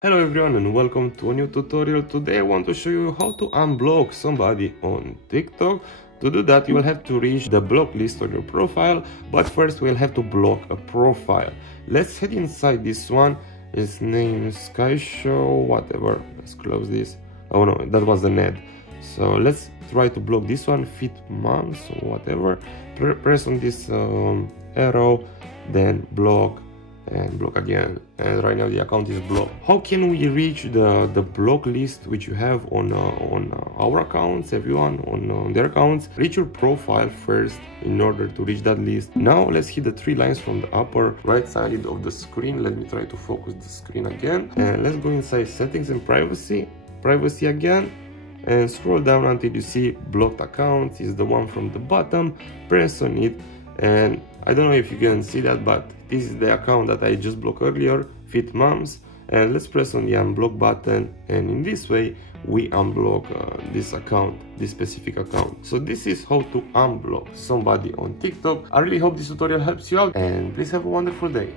Hello everyone and welcome to a new tutorial. Today I want to show you how to unblock somebody on TikTok. To do that you will have to reach the block list on your profile, but first we'll have to block a profile. Let's head inside this one. His name is Sky Show, whatever. Let's close this. Oh no, that was the net. So let's try to block this one, fit moms or whatever. Press on this arrow, then block and block again, and right now the account is blocked. How can we reach the block list which you have on our accounts, everyone on their accounts? Reach your profile first in order to reach that list. Now let's hit the three lines from the upper right side of the screen. Let me try to focus the screen again, and let's go inside settings and privacy again, and scroll down until you see blocked accounts is the one from the bottom. Press on it, and I don't know if you can see that, but this is the account that I just blocked earlier, Fit Moms. And let's press on the unblock button, and in this way we unblock this account, this specific account. So this is how to unblock somebody on TikTok. I really hope this tutorial helps you out, and please have a wonderful day.